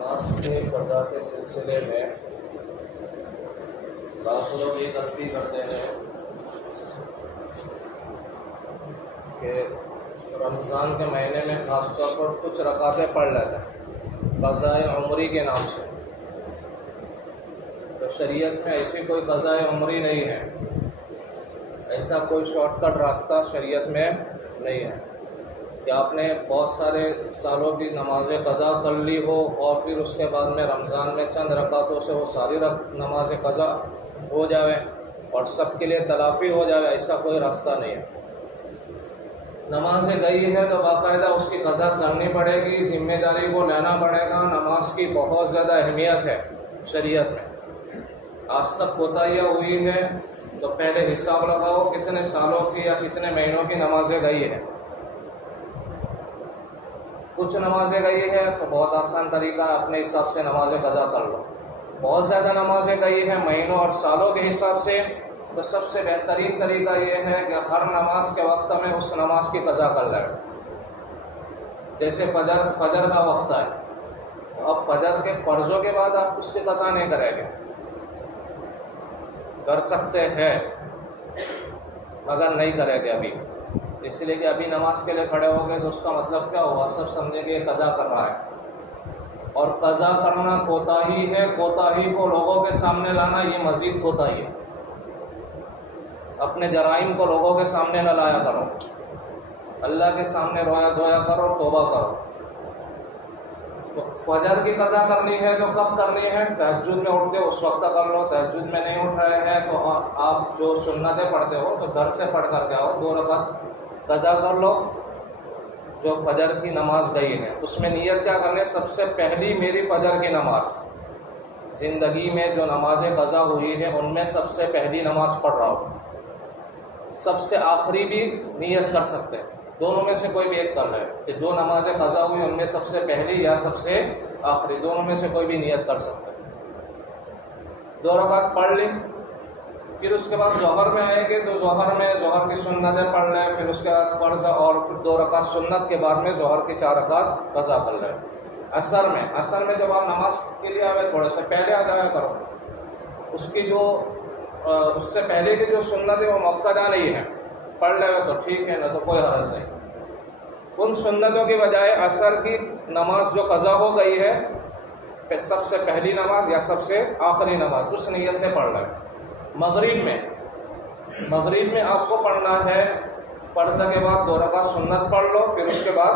نماز کے قضا کے سلسلے میں بعض لوگ یہ غلطی کرتے ہیں کہ رمضان کے مہینے میں خاص طور پر کچھ رکعتیں پڑھ لیتے ہیں قضائے عمری کے نام سے. تو شریعت میں ایسی کوئی قضائے عمری نہیں ہے، ایسا کوئی شارٹ کٹ راستہ شریعت میں نہیں ہے کہ آپ نے بہت سارے سالوں کی نمازیں قضا کر لی ہو اور پھر اس کے بعد میں رمضان میں چند رکعتوں سے وہ ساری نمازیں قضا ہو جاوے اور سب کے لیے تلافی ہو جائے. ایسا کوئی راستہ نہیں ہے. نمازیں گئی ہے تو باقاعدہ اس کی قضا کرنی پڑے گی، ذمہ داری کو لینا پڑے گا. نماز کی بہت زیادہ اہمیت ہے شریعت میں. آج تک کوتاہیاں ہوئی ہے تو پہلے حساب لگاؤ کتنے سالوں کی یا کتنے مہینوں کی نمازیں گئی ہیں. کچھ نمازیں گئی ہے تو بہت آسان طریقہ ہے، اپنے حساب سے نمازیں قضا کر لو. بہت زیادہ نمازیں گئی ہیں مہینوں اور سالوں کے حساب سے، تو سب سے بہترین طریقہ یہ ہے کہ ہر نماز کے وقت میں اس نماز کی قضا کر لیں. جیسے فجر کا وقت ہے، اب فجر کے فرضوں کے بعد آپ اس کی قضا نہیں کریں گے، کر سکتے ہیں مگر نہیں کریں گے ابھی، اس لیے کہ ابھی نماز کے لیے کھڑے ہو گئے تو اس کا مطلب کیا ہوا؟ سب سمجھیں گے یہ قضا کر رہا ہے. اور قضا کرنا کوتاہی ہے، کوتاہی کو لوگوں کے سامنے لانا یہ مزید کوتاہی ہے. اپنے جرائم کو لوگوں کے سامنے نہ لایا کرو، اللہ کے سامنے رویا دھویا کرو، توبہ کرو. تو فجر کی قضا کرنی ہے تو کب کرنی ہے؟ تہجد میں اٹھتے ہو اس وقت کر لو. تہجد میں نہیں اٹھ رہے ہیں تو آپ جو سنتیں پڑھتے ہو تو گھر سے پڑھ کر کے آؤ، 2 رکعت قضا کر لو. جو فجر کی نماز گئی ہے اس میں نیت کیا کرنے؟ سب سے پہلی میری فجر کی نماز، زندگی میں جو نمازیں قضا ہوئی ہیں ان میں سب سے پہلی نماز پڑھ رہا ہوں. سب سے آخری بھی نیت کر سکتے ہیں، دونوں میں سے کوئی بھی ایک کر رہے ہیں کہ جو نمازیں قضا ہوئی ان میں سب سے پہلی یا سب سے آخری، دونوں میں سے کوئی بھی نیت کر سکتے ہیں. 2 رکعت پڑھ لی، پھر اس کے بعد ظہر میں آئیں گے تو ظہر میں ظہر کی سنتیں پڑھ لیں، پھر اس کے بعد فرض اور پھر 2 رکعت سنت کے بعد میں ظہر کی 4 رکعت قضا کر لیں. عصر میں جب آپ نماز کے لیے آئے تھوڑے سے پہلے آ جایا کرو. اس کی جو اس سے پہلے کی جو سنت ہے وہ مقتدیٰ نہیں ہے، پڑھ لے تو ٹھیک ہے، نہ تو کوئی حرج نہیں. ان سنتوں کے بجائے عصر کی نماز جو قضا ہو گئی ہے، سب سے پہلی نماز یا سب سے آخری نماز اس نیت سے پڑھ لیں. مغرب میں آپ کو پڑھنا ہے فرض کے بعد 2 رکعت سنت پڑھ لو، پھر اس کے بعد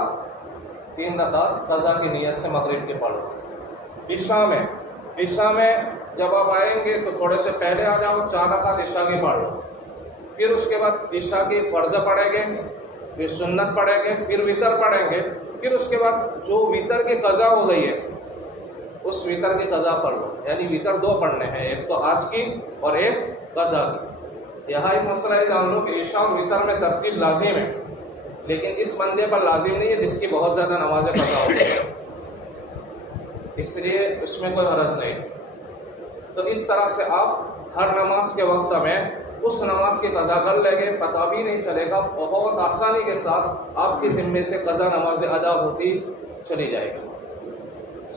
3 رکعت قضا کی نیت سے مغرب کی پڑھ لو. عشاء میں جب آپ آئیں گے تو تھوڑے سے پہلے آ جاؤ، 4 رکعت عشاء کی پڑھ لو. پھر اس کے بعد عشاء کی فرض پڑھیں گے، پھر سنت پڑھیں گے، پھر وتر پڑھیں گے. پھر اس کے بعد جو وتر کی قضا ہو گئی ہے اس وتر کی قضا پڑھ لو. یعنی وتر 2 پڑھنے ہیں، ایک تو آج کی اور ایک قضا کی. یہاں ایک مسئلہ یہ جان لو کہ عشاء اور وتر میں ترتیب لازم ہے، لیکن اس بندے پر لازم نہیں ہے جس کی بہت زیادہ نمازیں قضا ہو گئی، اس لیے اس میں کوئی حرج نہیں. تو اس طرح سے آپ ہر نماز کے وقت میں اس نماز کی قضا کر لیں گے، پتہ بھی نہیں چلے گا. بہت آسانی کے ساتھ آپ کے ذمے سے قضا نمازیں ادا ہوتی چلی جائے گی.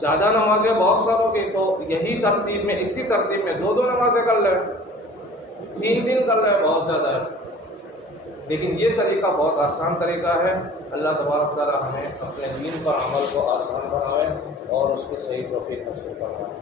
زیادہ نمازیں بہت ساروں کی تو یہی ترتیب میں، اسی ترتیب میں 2 نمازیں کر لیں، 3 دن کر لیں، بہت زیادہ ہے. لیکن یہ طریقہ بہت آسان طریقہ ہے. اللہ تبارک تعالیٰ ہمیں اپنے دین پر عمل کو آسان بنائے اور اس کی صحیح توفیق نصیب فرمائے.